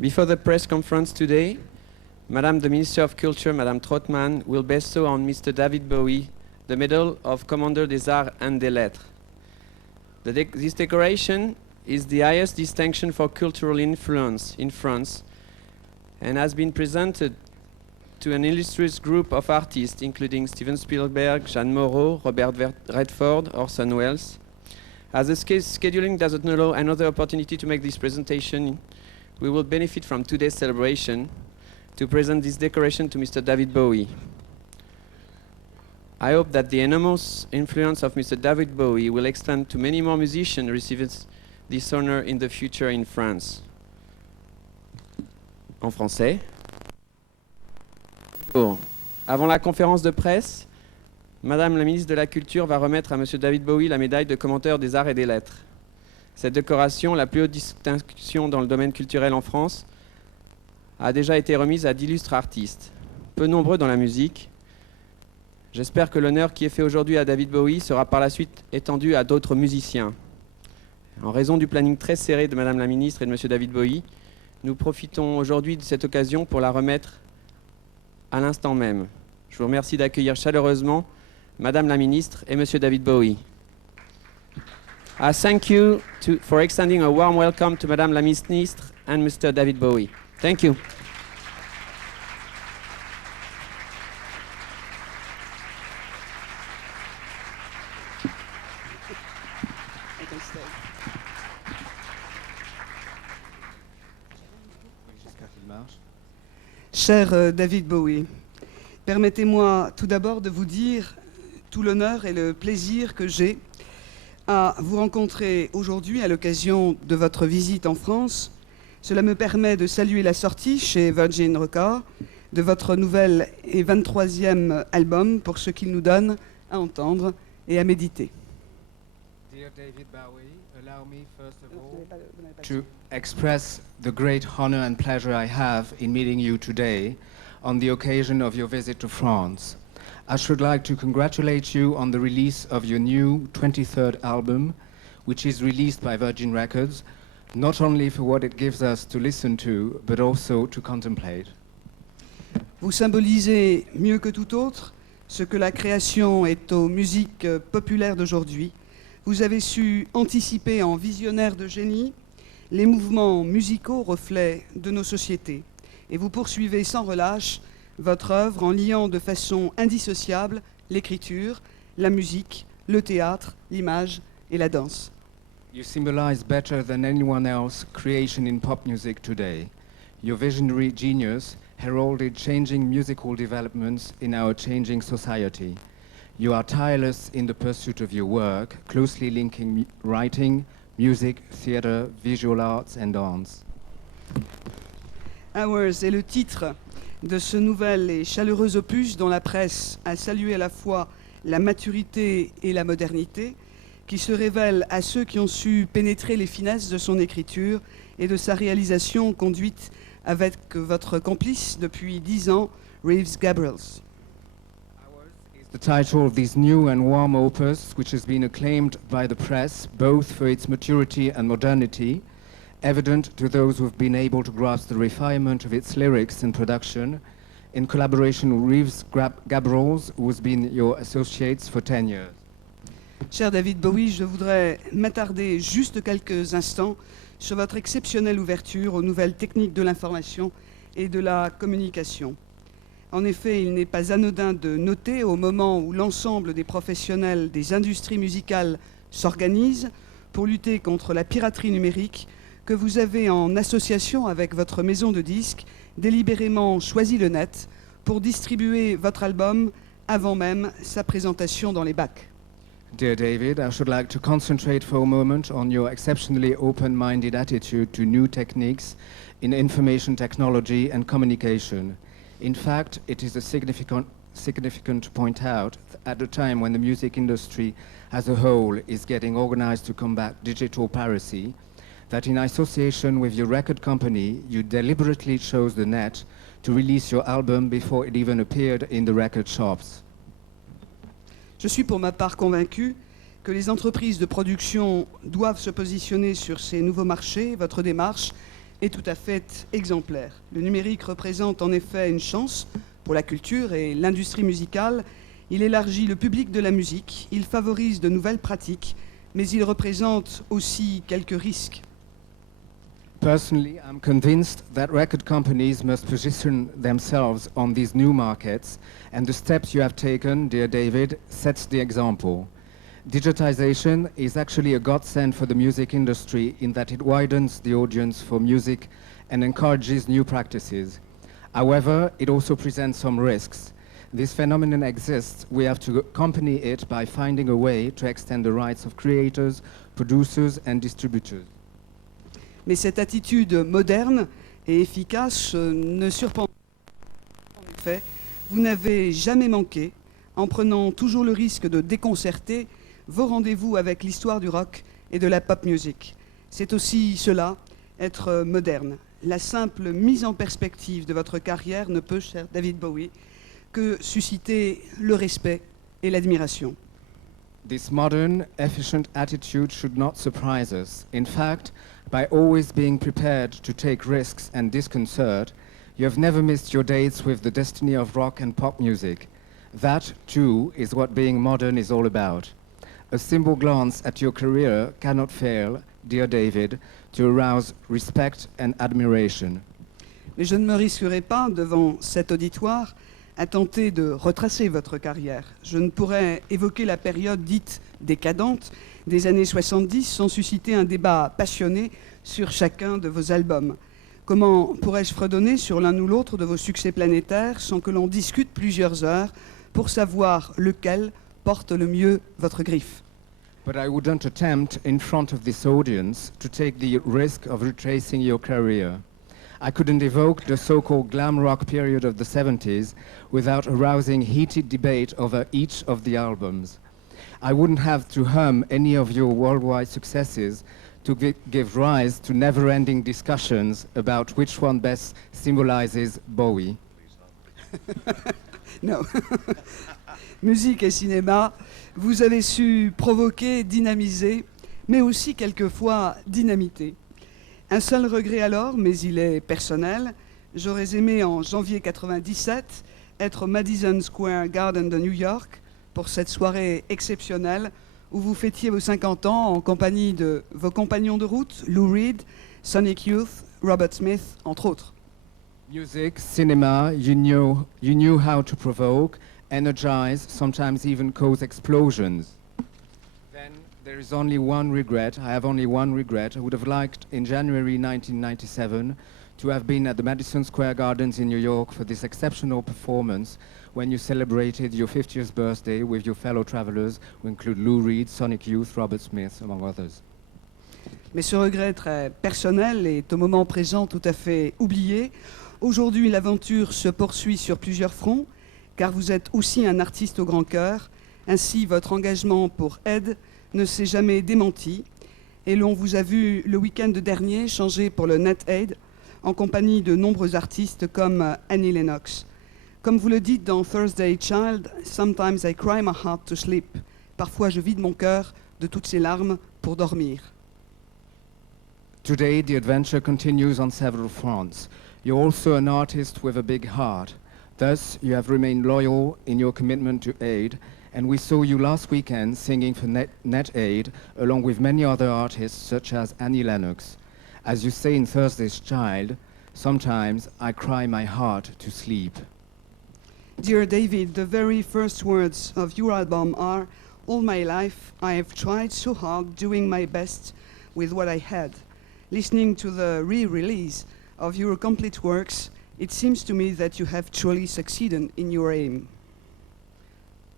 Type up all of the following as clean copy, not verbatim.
Before the press conference today, Madame the Minister of Culture, Madame Trottmann, will bestow on Mr. David Bowie the Medal of Commandeur des Arts and des Lettres. This decoration is the highest distinction for cultural influence in France and has been presented to an illustrious group of artists including Steven Spielberg, Jeanne Moreau, Robert Redford, Orson Welles. As the scheduling doesn't allow another opportunity to make this presentation, we will benefit from today's celebration to present this decoration to Mr. David Bowie. I hope that the enormous influence of Mr. David Bowie will extend to many more musicians receiving this honor in the future in France. En français. Bon. Avant la conférence de presse, Madame la ministre de la Culture va remettre à Monsieur David Bowie la médaille de commentaire des arts et des lettres. Cette décoration, la plus haute distinction dans le domaine culturel en France, a déjà été remise à d'illustres artistes, peu nombreux dans la musique. J'espère que l'honneur qui est fait aujourd'hui à David Bowie sera par la suite étendu à d'autres musiciens. En raison du planning très serré de Madame la ministre et de Monsieur David Bowie, nous profitons aujourd'hui de cette occasion pour la remettre à l'instant même. Je vous remercie d'accueillir chaleureusement Madame la ministre et Monsieur David Bowie. I thank you for extending a warm welcome to Madame la ministre and Mr. David Bowie. Thank you. Cher David Bowie, permettez-moi tout d'abord de vous dire tout l'honneur et le plaisir que j'ai à vous rencontrer aujourd'hui à l'occasion de votre visite en France. Cela me permet de saluer la sortie chez Virgin Records de votre nouvel et 23e album pour ce qu'il nous donne à entendre et à méditer. Dear David Bowie, allow me first of all to express the great honor and pleasure I have in meeting you today on the occasion of your visit to France. I should like to congratulate you on the release of your new 23rd album, which is released by Virgin Records, not only for what it gives us to listen to, but also to contemplate. Vous symbolisez mieux que tout autre ce que la création est aux musiques populaires d'aujourd'hui. Vous avez su anticiper en visionnaire de génie les mouvements musicaux reflets de nos sociétés. Et vous poursuivez sans relâche votre œuvre en liant de façon indissociable l'écriture, la musique, le théâtre, l'image et la danse. You symbolize better than anyone else creation in pop music today. Your visionary genius heralded changing musical developments in our changing society. You are tireless in the pursuit of your work, closely linking writing, music, theater, visual arts and dance. Hours est le titre de ce nouvel et chaleureux opus dont la presse a salué à la fois la maturité et la modernité, qui se révèle à ceux qui ont su pénétrer les finesses de son écriture et de sa réalisation conduite avec votre complice depuis 10 ans, Reeves Gabrels. The title of this new and warm opus, which has been acclaimed by the press, both for its maturity and modernity, evident to those who have been able to grasp the refinement of its lyrics and production, in collaboration with Reeves Gabrels, who has been your associates for 10 years. Cher David Bowie, je voudrais m'attarder juste quelques instants sur votre exceptionnelle ouverture aux nouvelles techniques de l'information et de la communication. En effet, il n'est pas anodin de noter, au moment où l'ensemble des professionnels des industries musicales s'organisent pour lutter contre la piraterie numérique, que vous avez, en association avec votre maison de disques, délibérément choisi le net pour distribuer votre album avant même sa présentation dans les bacs. Dear David, I should like to concentrate for a moment on your exceptionally open-minded attitude to new techniques in information technology and communication. In fact, it is a significant to point out at a time when the music industry as a whole is getting organized to combat digital piracy, that in association with your record company, you deliberately chose the net to release your album before it even appeared in the record shops. Je suis pour ma part convaincu que les entreprises de production doivent se positionner sur ces nouveaux marchés. Votre démarche est tout à fait exemplaire. Le numérique représente en effet une chance pour la culture et l'industrie musicale. Il élargit le public de la musique, il favorise de nouvelles pratiques, mais il représente aussi quelques risques. Personally, I'm convinced that record companies must position themselves on these new markets, and the steps you have taken, dear David, sets the example. Digitization is actually a godsend for the music industry in that it widens the audience for music and encourages new practices. However, it also presents some risks. This phenomenon exists, we have to accompany it by finding a way to extend the rights of creators, producers and distributors. Mais cette attitude moderne et efficace ne surprend pas. En effet, vous n'avez jamais manqué, en prenant toujours le risque de déconcerter, vos rendez-vous avec l'histoire du rock et de la pop music. C'est aussi cela, être moderne. La simple mise en perspective de votre carrière ne peut, cher David Bowie, que susciter le respect et l'admiration. This modern, efficient attitude should not surprise us. In fact, by always being prepared to take risks and disconcert, you have never missed your dates with the destiny of rock and pop music. That, too, is what being modern is all about. A simple glance at your career cannot fail, dear David, to arouse respect and admiration. Mais je ne me risquerai pas, devant cet auditoire, à tenter de retracer votre carrière. Je ne pourrais évoquer la période dite décadente des années 70 sans susciter un débat passionné sur chacun de vos albums. Comment pourrais-je fredonner sur l'un ou l'autre de vos succès planétaires sans que l'on discute plusieurs heures pour savoir lequel porte le mieux votre griffe? But I wouldn't attempt, in front of this audience, to take the risk of retracing your career. I couldn't evoke the so-called glam rock period of the 70s without arousing heated debate over each of the albums. I wouldn't have to hum any of your worldwide successes to give rise to never-ending discussions about which one best symbolizes Bowie. Non. Musique et cinéma, vous avez su provoquer, dynamiser, mais aussi quelquefois dynamiter. Un seul regret alors, mais il est personnel. J'aurais aimé en janvier 97 être au Madison Square Garden de New York pour cette soirée exceptionnelle où vous fêtiez vos 50 ans en compagnie de vos compagnons de route, Lou Reed, Sonic Youth, Robert Smith, entre autres. Music, cinema, you knew how to provoke, energize, sometimes even cause explosions. Then there is only one regret. I have only one regret. I would have liked in January 1997 to have been at the Madison Square Gardens in New York for this exceptional performance when you celebrated your 50th birthday with your fellow travelers, who include Lou Reed, Sonic Youth, Robert Smith, among others. Mais ce regret très personnel est au moment présent tout à fait oublié. Aujourd'hui, l'aventure se poursuit sur plusieurs fronts, car vous êtes aussi un artiste au grand cœur. Ainsi, votre engagement pour Ed ne s'est jamais démenti. Et l'on vous a vu le week-end dernier changer pour le Net-Aid, en compagnie de nombreux artistes comme Annie Lennox. Comme vous le dites dans Thursday Child, « Sometimes I cry my heart to sleep ». Parfois, je vide mon cœur de toutes ces larmes pour dormir. Today, the adventure continues on several fronts. You're also an artist with a big heart. Thus, you have remained loyal in your commitment to aid, and we saw you last weekend singing for Net-Aid, along with many other artists such as Annie Lennox. As you say in Thursday's Child, sometimes I cry my heart to sleep. Dear David, the very first words of your album are, "All my life I have tried so hard doing my best with what I had." Listening to the re-release of your complete works, it seems to me that you have truly succeeded in your aim.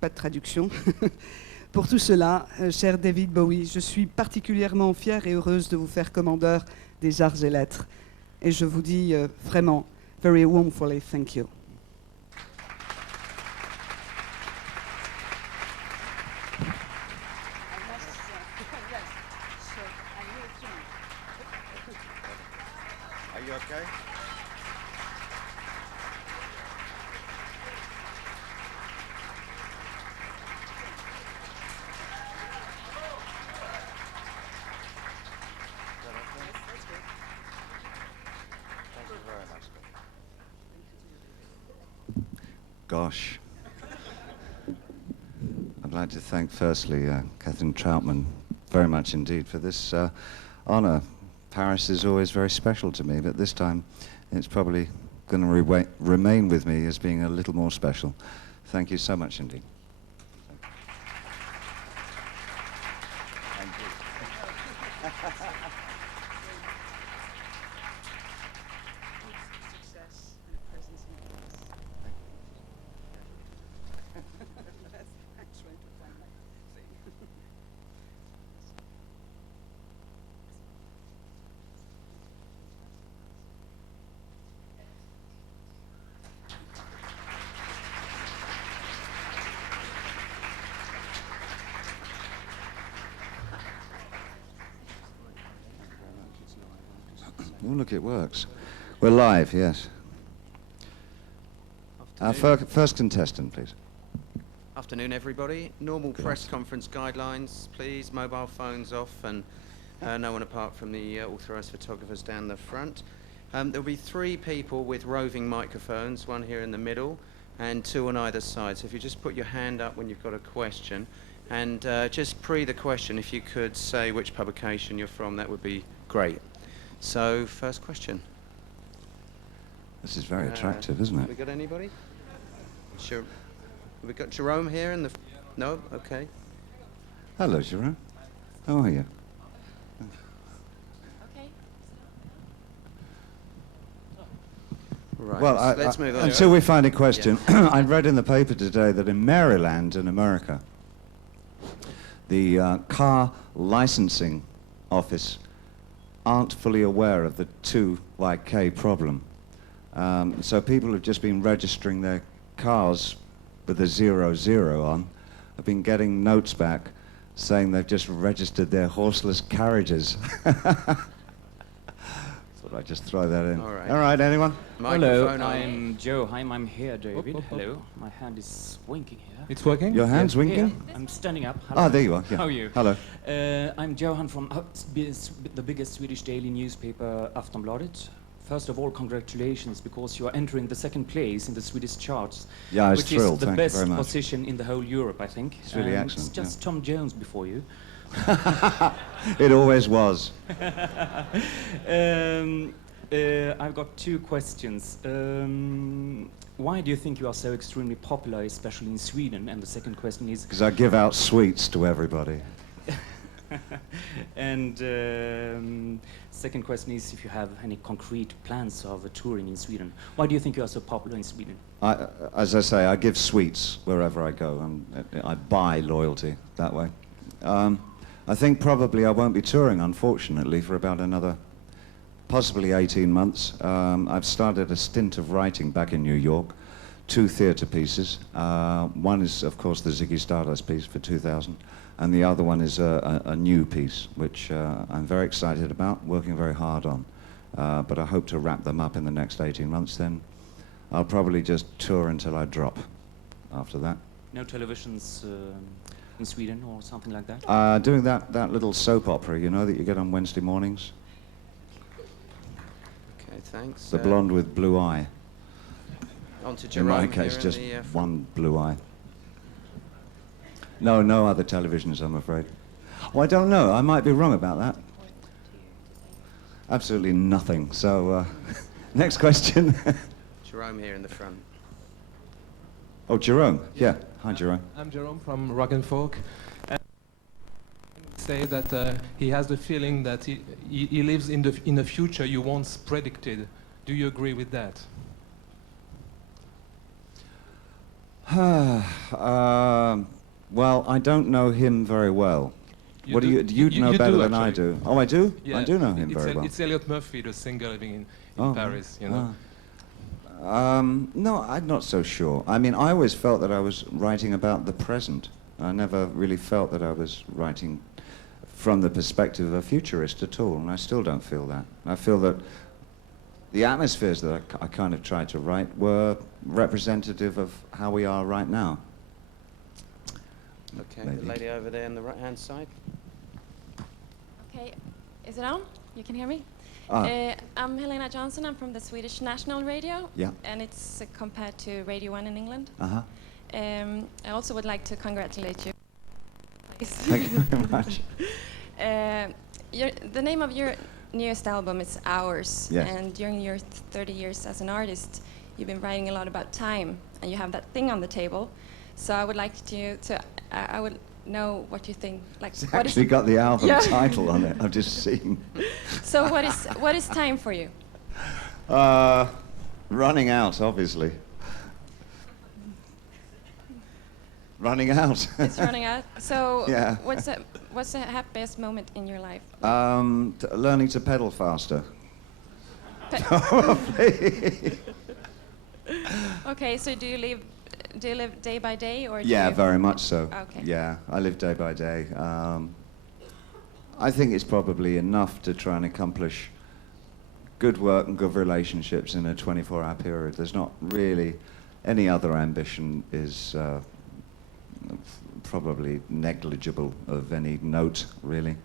Pas de traduction. Pour tout cela, cher David Bowie, je suis particulièrement fière et heureuse de vous faire commandeur des arts et lettres. Et je vous dis vraiment, very warmly, thank you. Are you okay? gosh. I'd like to thank firstly Catherine Troutman very much indeed for this honour. Paris is always very special to me, but this time it's probably going to remain with me as being a little more special. Thank you so much indeed. Oh, look, it works. We're live, yes. Our first contestant, please. Afternoon, everybody. Normal press conference guidelines, please. Mobile phones off, and no one apart from the authorised photographers down the front. There'll be 3 people with roving microphones, 1 here in the middle, and 2 on either side. So if you just put your hand up when you've got a question, and just pre the question, if you could say which publication you're from, that would be great. So, first question. This is very attractive, isn't it? Have we got anybody? Sure. Have we got Jerome here in the... No? Okay. Hello, Jerome. How are you? Okay. Right. Well, let's move on. until we find a question, I read in the paper today that in Maryland, in America, the car licensing office aren't fully aware of the 2YK problem. So people have just been registering their cars with a 00 on, have been getting notes back saying they've just registered their horseless carriages. Thought I'd just throw that in. All right, anyone? Hello, Microphone on. I'm Joe. I'm here, David. Hello. My hand is winking here. It's working? Your hand's Here. winking? I'm standing up. Ah, there you are. Yeah. How are you? Hello. I'm Johan from the biggest Swedish daily newspaper, Aftonbladet. First of all, congratulations, because you are entering the 2nd place in the Swedish charts. Yeah, I was which thrilled. is the Thank you best very much. position in the whole Europe, I think. It's really excellent, It's just Tom Jones before you. It always was. I've got 2 questions. Why do you think you are so extremely popular, especially in Sweden? And the second question is... Because I give out sweets to everybody. And second question is if you have any concrete plans of touring in Sweden. Why do you think you are so popular in Sweden? As I say, I give sweets wherever I go, and I buy loyalty that way. I think probably I won't be touring, unfortunately, for about another possibly 18 months. I've started a stint of writing back in New York, 2 theatre pieces. One is, of course, the Ziggy Stardust piece for 2000, and the other one is a new piece, which I'm very excited about, working very hard on. But I hope to wrap them up in the next 18 months, then I'll probably just tour until I drop after that. No televisions in Sweden or something like that? Doing that little soap opera, you know, that you get on Wednesday mornings. Okay, thanks. The blonde with blue eye. On to In Jerome my here case, in just the, one blue eye. No other televisions, I'm afraid. Oh, I don't know. I might be wrong about that. Absolutely nothing. So, next question. Jerome here in the front. Oh, Jerome. Yeah. Hi, Jerome. I'm Jerome from Rock and Folk. And say that he has the feeling that he lives in a future you once predicted. Do you agree with that? Well, I don't know him very well. You What do you know you better do, than I actually. do? Oh, I do? Yeah, I do know him very well. It's Elliot Murphy, the singer living in Oh, Paris, you know. No, I'm not so sure. I mean, I always felt that I was writing about the present. I never really felt that I was writing from the perspective of a futurist at all, and I still don't feel that. I feel that the atmospheres that I kind of tried to write were representative of how we are right now. Okay, Maybe. the lady over there on the right-hand side. Okay, is it on? You can hear me? I'm Helena Johnson. I'm from the Swedish National Radio. Yeah. And it's compared to Radio 1 in England. Uh-huh. I also would like to congratulate you. Thank you very much. The name of your newest album is Hours. Yes. And during your 30 years as an artist, you've been writing a lot about time. And you have that thing on the table. So I would like I would know what you think. Like, It's actually got the album title on it. I've just seen. So what is time for you? Running out, obviously. Running out. It's running out. So Yeah. what's the happiest moment in your life? Learning to pedal faster. Probably. Okay, so do you live day by day, or do Yeah, you very much so. Okay. Yeah, I live day by day. I think it's probably enough to try and accomplish good work and good relationships in a 24-hour period. There's not really any other ambition is probably negligible of any note, really.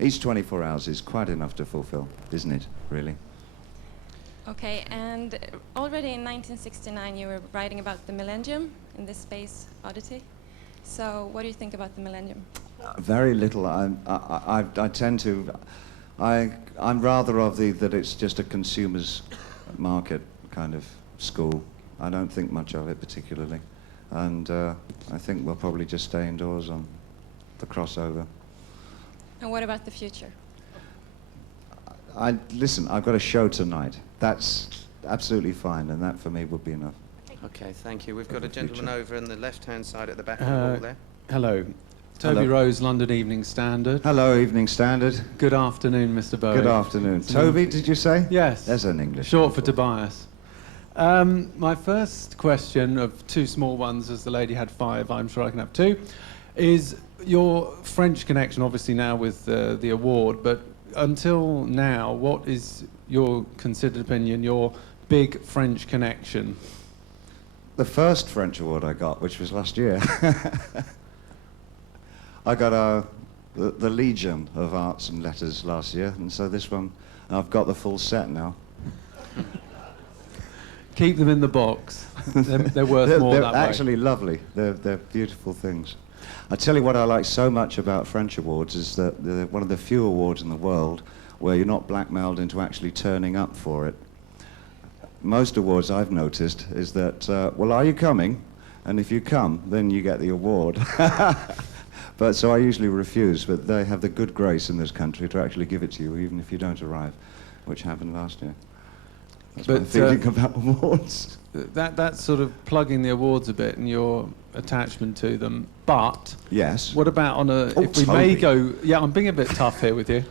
Each 24 hours is quite enough to fulfill, isn't it, really? Okay, and already in 1969 you were writing about the millennium in the Space Oddity. So what do you think about the millennium? Very little. I tend to. I'm rather of the that it's just a consumer's market kind of school. I don't think much of it particularly, and I think we'll probably just stay indoors on the crossover. And what about the future? Listen, I've got a show tonight. That's absolutely fine, and that for me would be enough. Okay, thank you. We've got a gentleman future. over on the left-hand side at the back of the hall there. Hello. Toby Hello. Rose, London Evening Standard. Hello, Evening Standard. Good afternoon, Mr. Bowie. Good afternoon. Toby, did you say? Yes. There's an English. Short for name Tobias. My first question, of two small ones, as the lady had five, I'm sure I can have two, is your French connection, obviously now with the award, but until now, what is your considered opinion, your big French connection? The first French award I got, which was last year, I got the Legion of Arts and Letters last year, and so this one, I've got the full set now. Keep them in the box. They're worth more They're that way. actually lovely. They're beautiful things. I tell you what I like so much about French awards is that they're one of the few awards in the world where you're not blackmailed into actually turning up for it. Most awards I've noticed is that, well, are you coming? And if you come, then you get the award. But so I usually refuse, but they have the good grace in this country to actually give it to you, even if you don't arrive, which happened last year. That's my feeling about awards. That's sort of plugging the awards a bit and your attachment to them. But Yes. what about on a? Oh, if we may Toby. go, yeah, I'm being a bit tough here with you.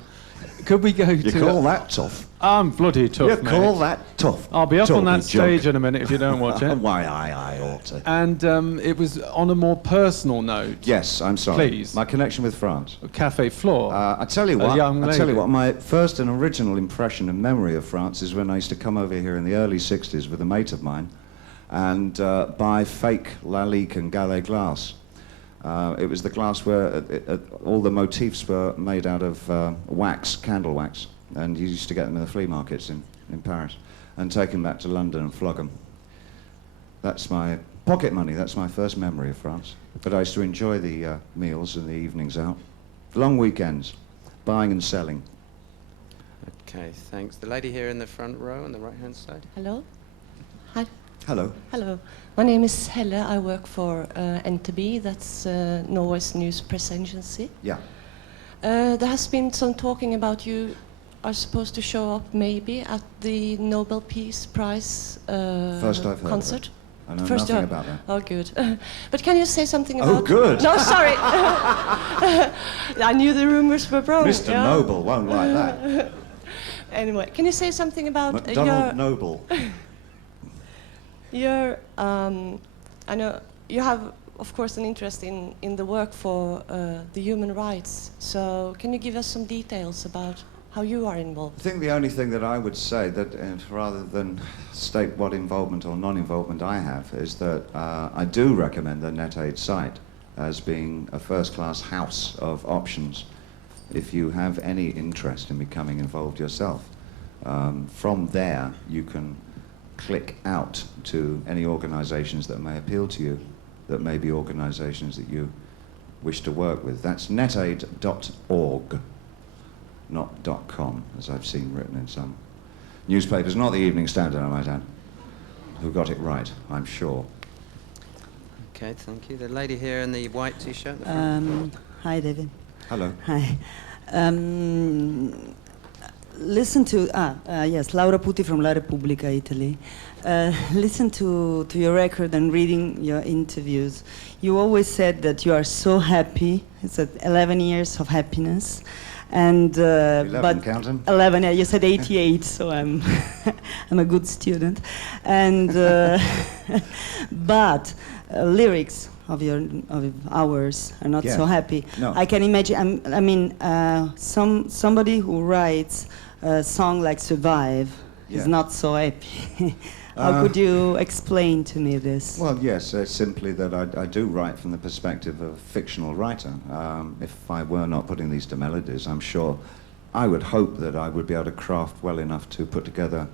Could we go You to? call that tough? I'm bloody tough, You mate. call that tough? I'll be up on Toby that stage joke. in a minute if you don't watch it. Why, I ought to. And it was on a more personal note. Yes, I'm sorry. Please. My connection with France. Cafe Floor. I tell you A what. young I tell you lady. what. My first and original impression and memory of France is when I used to come over here in the early '60s with a mate of mine, and buy fake Lalique and Gallet glass. It was the glass where all the motifs were made out of wax, candle wax, and you used to get them in the flea markets in Paris, and take them back to London and flog them. That's my pocket money. That's my first memory of France. But I used to enjoy the meals and the evenings out, long weekends, buying and selling. Okay, thanks. The lady here in the front row on the right-hand side. Hello. Hi. Hello. Hello. My name is Helle. I work for NTB, that's Norway's news press agency. Yeah. There has been some talking about you are supposed to show up maybe at the Nobel Peace Prize First I've heard concert. of it. I know First nothing you have- about that. Oh, good. But can you say something Oh, about... good. No, sorry. I knew the rumors were wrong. Mr. yeah. Noble won't like that. Anyway, can you say something about MacDonald Noble. I know you have, of course, an interest in the work for the human rights. So can you give us some details about how you are involved? I think the only thing that I would say, that rather than state what involvement or non-involvement I have, is that I do recommend the NetAid site as being a first-class house of options if you have any interest in becoming involved yourself. From there, you can click out to any organizations that may appeal to you, that may be organizations that you wish to work with. That's netaid.org, not .com, as I've seen written in some newspapers, not the Evening Standard, I might add, who got it right, I'm sure. Okay, thank you. The lady here in the white T-shirt. Hi, David. Hello. Hi. Listen to yes, Laura Putti from La Repubblica, Italy. Listen to your record and reading your interviews. You always said that you are so happy. It's 11 years of happiness, and 11, but count 'em. 11. Yeah, you said 88, so I'm I'm a good student, and but lyrics of ours are not so happy. No. I can imagine. I mean, somebody who writes a song like "Survive" is not so happy. How could you explain to me this? Well, yes, it's simply that I do write from the perspective of a fictional writer. If I were not putting these to melodies, I'm sure I would hope that I would be able to craft well enough to put together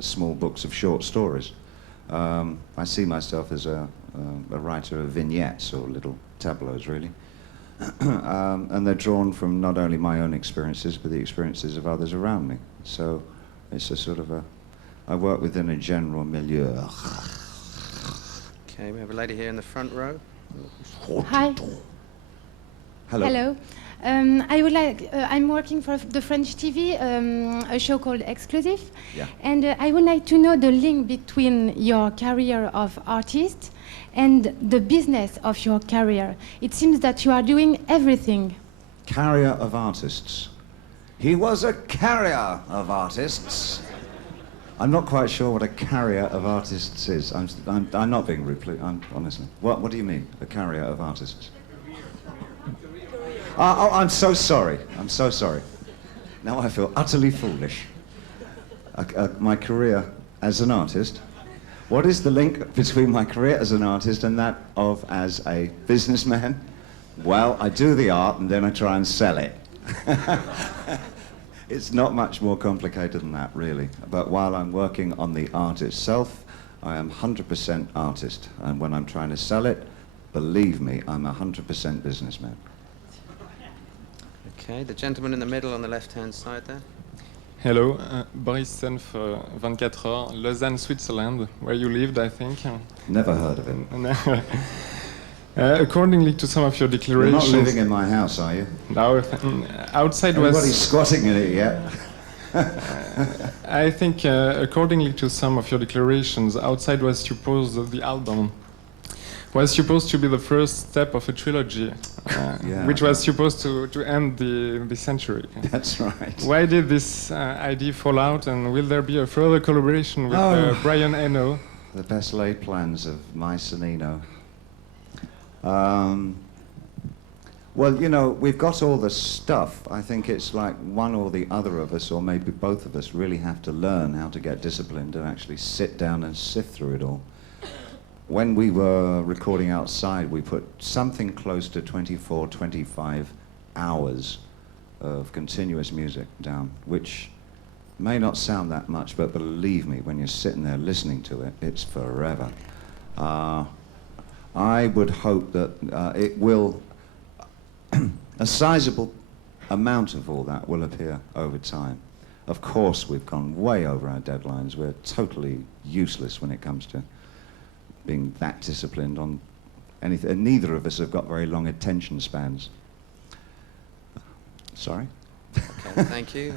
small books of short stories. I see myself as a writer of vignettes or little tableaus, really. And they're drawn from not only my own experiences, but the experiences of others around me. So it's a sort of I work within a general milieu. Okay, we have a lady here in the front row. Hi. Hello. Hello. I would like. I'm working for the French TV, a show called Exclusive, and I would like to know the link between your career of artist and the business of your career. It seems that you are doing everything. Carrier of artists. He was a carrier of artists. I'm not quite sure what a carrier of artists is. I'm not being rude, honestly. What do you mean, a carrier of artists? Oh, I'm so sorry. I'm so sorry. Now I feel utterly foolish. My career as an artist. What is the link between my career as an artist and that of as a businessman? Well, I do the art and then I try and sell it. It's not much more complicated than that, really. But while I'm working on the art itself, I am 100% artist. And when I'm trying to sell it, believe me, I'm 100% businessman. Okay, the gentleman in the middle on the left-hand side there. Hello, Boris Senf, 24 Heures, Lausanne, Switzerland, where you lived, I think. Never heard of it. Accordingly to some of your declarations... You're not living in my house, are you? No, outside Everybody's was... squatting in it yet. I think, accordingly to some of your declarations, outside was supposed, the album, was supposed to be the first step of a trilogy, which was supposed to end the century. That's right. Why did this idea fall out, and will there be a further collaboration with Brian Eno? The best laid plans of my Sonino. Well, you know, we've got all the stuff. I think it's like one or the other of us, or maybe both of us, really have to learn how to get disciplined and actually sit down and sift through it all. When we were recording outside, we put something close to 24, 25 hours of continuous music down, which may not sound that much, but believe me, when you're sitting there listening to it, it's forever. I would hope that it will, a sizable amount of all that will appear over time. Of course, we've gone way over our deadlines. We're totally useless when it comes to being that disciplined on anything. And neither of us have got very long attention spans. Sorry? Okay, thank you.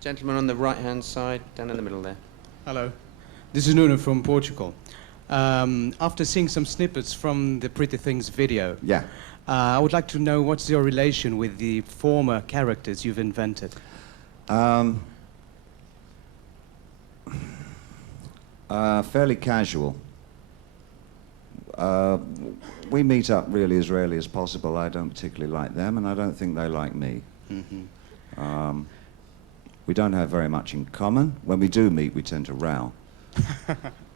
Gentleman on the right-hand side, down in the middle there. Hello. This is Nuno from Portugal. After seeing some snippets from the Pretty Things video, I would like to know what's your relation with the former characters you've invented? Fairly casual. We meet up really as rarely as possible. I don't particularly like them, and I don't think they like me. We don't have very much in common. When we do meet, we tend to row.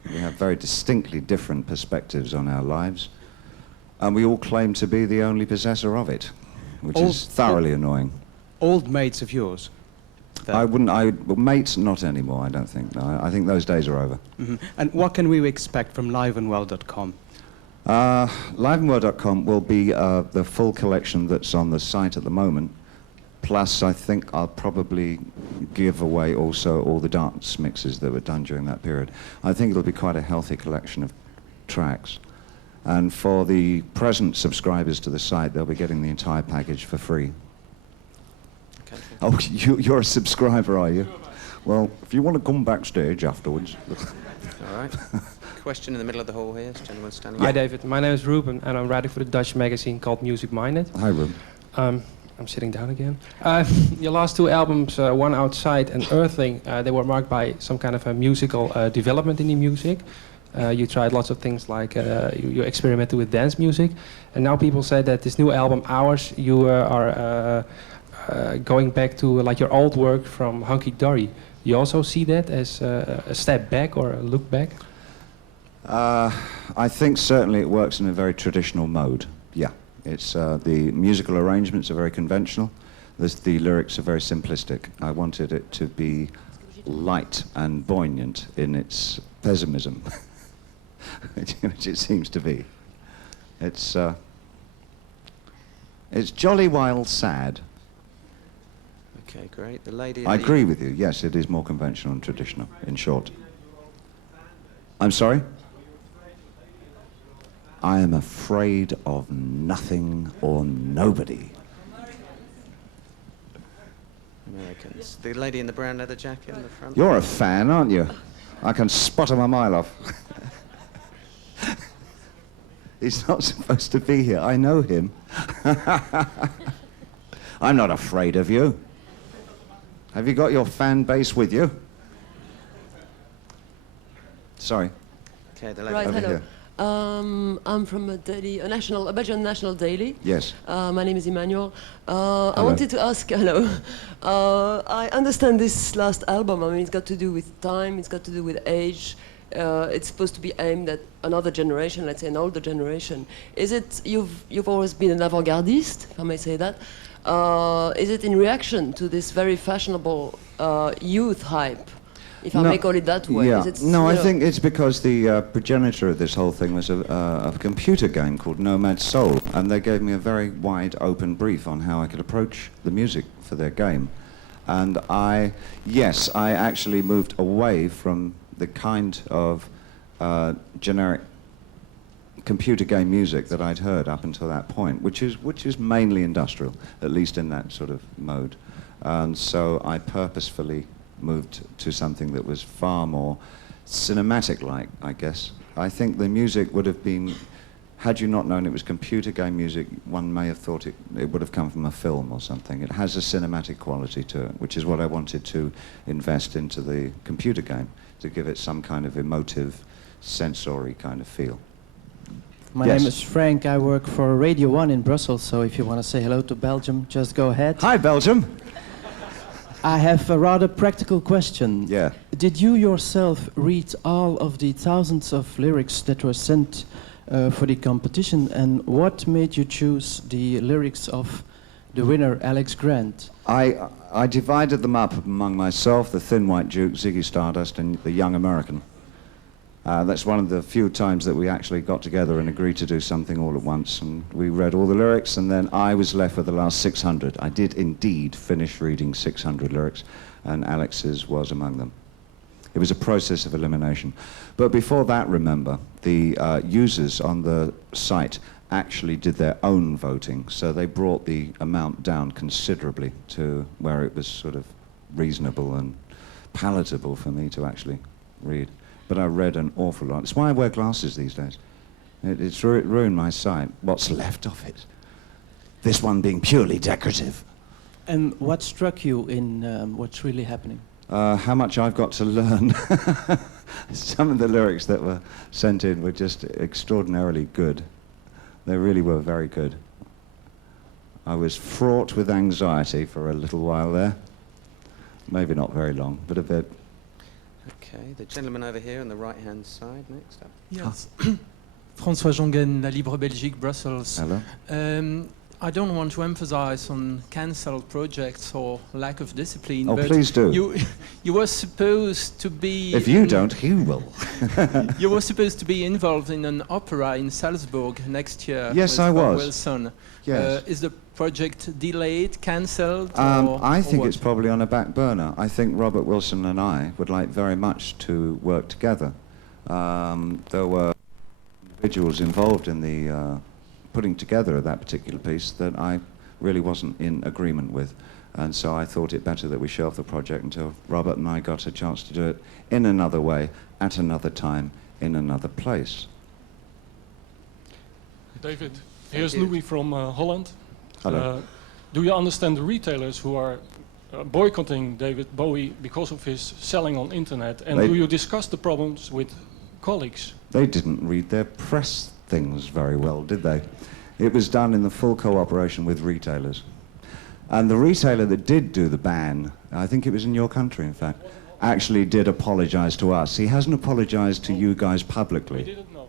We have very distinctly different perspectives on our lives, and we all claim to be the only possessor of it, which is thoroughly annoying. Old mates of yours? that? Mates, not anymore, I don't think. No, I think those days are over. And what can we expect from liveandwell.com? Liveandwell.com will be the full collection that's on the site at the moment. Plus, I think I'll probably give away also all the dance mixes that were done during that period. I think it'll be quite a healthy collection of tracks. And for the present subscribers to the site, they'll be getting the entire package for free. Okay. Oh, you're a subscriber, are you? Well, if you want to come backstage afterwards. All right. Question in the middle of the hall here. This gentleman standing. Hi, David. My name is Ruben, and I'm writing for the Dutch magazine called Music Minded. Hi, Ruben. I'm sitting down again. Your last two albums, One Outside and Earthling, they were marked by some kind of a musical development in the music. You tried lots of things like you experimented with dance music, and now people say that this new album, Ours, you are going back to like your old work from Hunky Dory. You also see that as a step back or a look back? I think certainly it works in a very traditional mode. Yeah, it's the musical arrangements are very conventional. The lyrics are very simplistic. I wanted it to be light and poignant in its pessimism, which it seems to be. It's jolly while sad. Okay, great. The lady. I agree with you. Yes, it is more conventional and traditional. In short. I'm sorry? I am afraid of nothing or nobody. Americans. The lady in the brown leather jacket in the front. You're a fan, aren't you? I can spot him a mile off. He's not supposed to be here. I know him. I'm not afraid of you. Have you got your fan base with you? Sorry. Okay, the lady Right, over hello. here. I'm from a Belgian national daily. Yes. My name is Emmanuel. I wanted to ask, hello. I understand this last album. I mean, it's got to do with time. It's got to do with age. It's supposed to be aimed at another generation, let's say an older generation. Is it you've always been an avant-gardiste, if I may say that? Is it in reaction to this very fashionable youth hype? If I may call it that way. Yeah. Is it, No, I think it's because the progenitor of this whole thing was a computer game called Nomad Soul, and they gave me a very wide open brief on how I could approach the music for their game. And I actually moved away from the kind of generic computer game music that I'd heard up until that point, which is mainly industrial, at least in that sort of mode. And so I purposefully moved to something that was far more cinematic-like, I guess. I think the music would have been, had you not known it was computer game music, one may have thought it would have come from a film or something. It has a cinematic quality to it, which is what I wanted to invest into the computer game, to give it some kind of emotive, sensory kind of feel. My name is Frank. I work for Radio 1 in Brussels, so if you want to say hello to Belgium, just go ahead. Hi, Belgium. I have a rather practical question. Yeah. Did you yourself read all of the thousands of lyrics that were sent for the competition, and what made you choose the lyrics of the winner, Alex Grant? I divided them up among myself, the Thin White Duke, Ziggy Stardust, and the Young American. That's one of the few times that we actually got together and agreed to do something all at once, and we read all the lyrics, and then I was left with the last 600. I did indeed finish reading 600 lyrics, and Alex's was among them. It was a process of elimination. But before that, remember, the users on the site actually did their own voting, so they brought the amount down considerably to where it was sort of reasonable and palatable for me to actually read. But I read an awful lot. It's why I wear glasses these days. It's ruined my sight. What's left of it. This one being purely decorative. And what struck you in what's really happening? How much I've got to learn. Some of the lyrics that were sent in were just extraordinarily good. They really were very good. I was fraught with anxiety for a little while there. Maybe not very long, but a bit. Okay, the gentleman over here on the right-hand side, next up. Yes. François Jongen, La Libre Belgique, Brussels. Hello. I don't want to emphasize on cancelled projects or lack of discipline. Oh, but please do. You were supposed to be. If you don't, he will. You were supposed to be involved in an opera in Salzburg next year. Yes, with I Bob was. Wilson. Yes. Is the project delayed, cancelled? I think what? it's probably on a back burner. I think Robert Wilson and I would like very much to work together. There were individuals involved in the putting together of that particular piece that I really wasn't in agreement with. And so I thought it better that we shelve the project until Robert and I got a chance to do it in another way, at another time, in another place. David, here's Louis from Holland. Hello. Do you understand the retailers who are boycotting David Bowie because of his selling on internet? And do you discuss the problems with colleagues? They didn't read their press things very well, did they? It was done in the full cooperation with retailers. And the retailer that did do the ban, I think it was in your country, in fact, actually did apologize to us. He hasn't apologized to you guys publicly. We didn't know.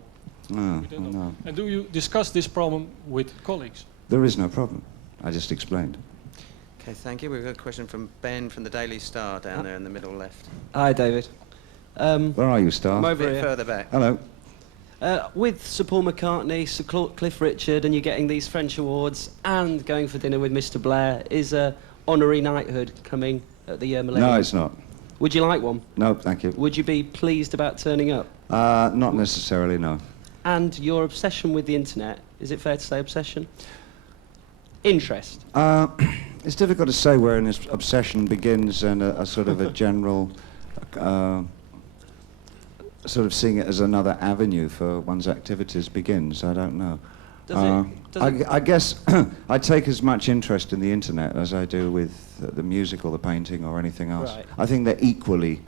No, We didn't no. know. And do you discuss this problem with colleagues? There is no problem. I just explained. Okay, thank you. We've got a question from Ben from the Daily Star down there in the middle left. Hi, David. Where are you, Star? I'm A over bit here. further back. Hello. With Sir Paul McCartney, Sir Cliff Richard, and you're getting these French awards and going for dinner with Mr. Blair, is a honorary knighthood coming at the millennium? No, it's not. Would you like one? No, thank you. Would you be pleased about turning up? Not necessarily, no. And your obsession with the internet, is it fair to say obsession? Interest? It's difficult to say where an obsession begins and a sort of a general sort of seeing it as another avenue for one's activities begins. I don't know. I guess I take as much interest in the internet as I do with the music or the painting or anything else. Right. I think they're equally,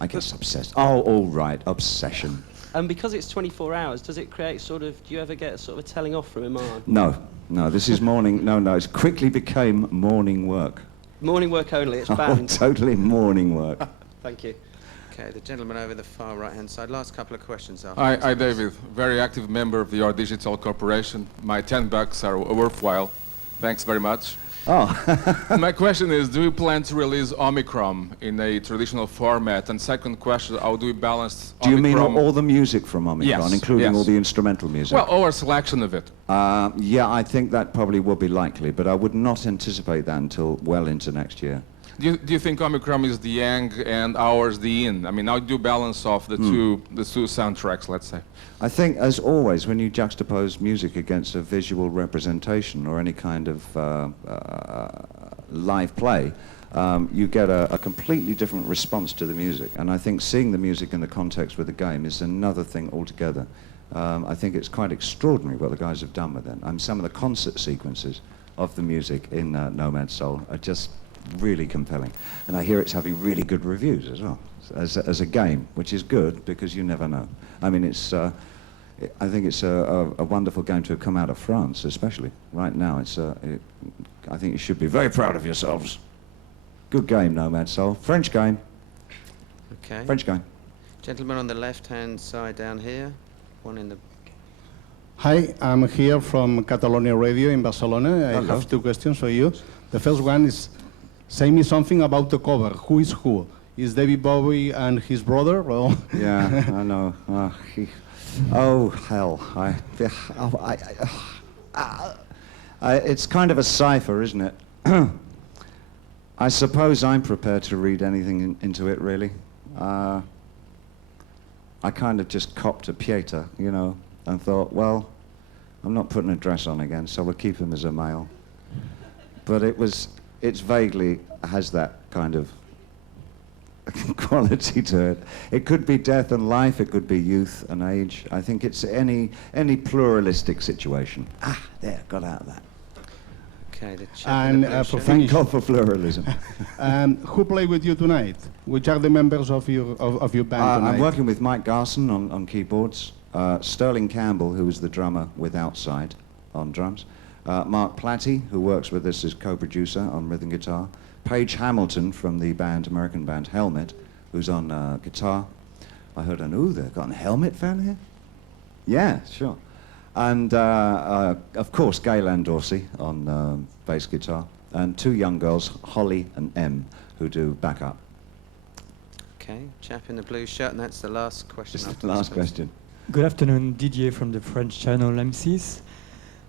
I guess, obsessed. Oh, all right, obsession. And because it's 24 hours, does it create sort of, do you ever get sort of a telling off from Iman? No, no, this is morning, no, it quickly became morning work. Morning work only, it's Oh, banned. totally morning work. Thank you. Okay, the gentleman over the far right-hand side. Last couple of questions after. Hi, David. Very active member of the Your Digital Corporation. My $10 are worthwhile. Thanks very much. Oh. My question is, do you plan to release Omicron in a traditional format? And second question, how do you balance Do you mean Omicron? all the music from Omicron, Yes, including yes. all the instrumental music? Well, our selection of it. Yeah, I think that probably will be likely, but I would not anticipate that until well into next year. Do you think Omicron is the yang and ours the yin? I mean, how do you balance off the two soundtracks, let's say? I think, as always, when you juxtapose music against a visual representation or any kind of live play, you get a completely different response to the music. And I think seeing the music in the context with the game is another thing altogether. I think it's quite extraordinary what the guys have done with it. Some of the concert sequences of the music in Nomad Soul are just really compelling. And I hear it's having really good reviews as well, as a game, which is good because you never know. I mean, I think it's a wonderful game to have come out of France, especially right now. I think you should be very proud of yourselves. Good game, Nomad Soul. French game. Okay. French game. Gentleman on the left-hand side down here. One in the... Hi, I'm here from Catalonia Radio in Barcelona. I Hello. have two questions for you. The first one is, say me something about the cover. Who is who? Is David Bowie and his brother? Or Yeah, I know. Oh, hell. It's kind of a cipher, isn't it? I suppose I'm prepared to read anything into it, really. I kind of just copped a Pieter, you know, and thought, well, I'm not putting a dress on again, so we'll keep him as a male. But it's vaguely has that kind of quality to it. It could be death and life, it could be youth and age. I think it's any pluralistic situation. There, got out of that. Okay, the And for Thank finish, God for pluralism. who play with you tonight? Which are the members of your band tonight? I'm working with Mike Garson on keyboards, Sterling Campbell, who is the drummer with Outside on drums, Mark Platty, who works with us as co-producer on rhythm guitar, Paige Hamilton from the American band Helmet, who's on guitar. I heard they've got a Helmet fan here? Yeah, sure. And of course, Gaylan Dorsey on bass guitar, and 2 young girls, Holly and Em, who do backup. Okay, chap in the blue shirt, and that's the last question. This is the last question. Good afternoon, Didier from the French channel M6.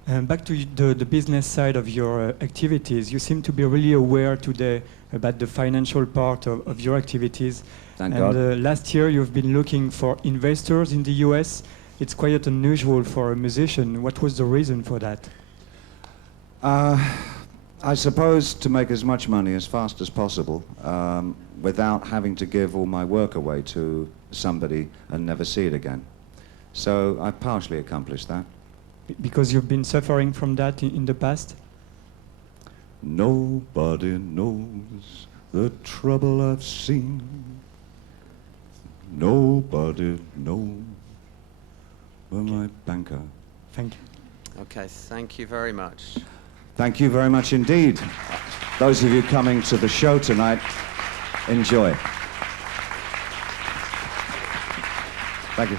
Back to the business side of your activities, you seem to be really aware today about the financial part of your activities. Thank God. Last year you've been looking for investors in the US. It's quite unusual for a musician. What was the reason for that? I suppose to make as much money as fast as possible without having to give all my work away to somebody and never see it again. So I partially accomplished that. Because you've been suffering from that in the past? Nobody knows the trouble I've seen. Nobody knows but my banker. Thank you. Okay, thank you very much. Thank you very much indeed. Those of you coming to the show tonight, enjoy. Thank you.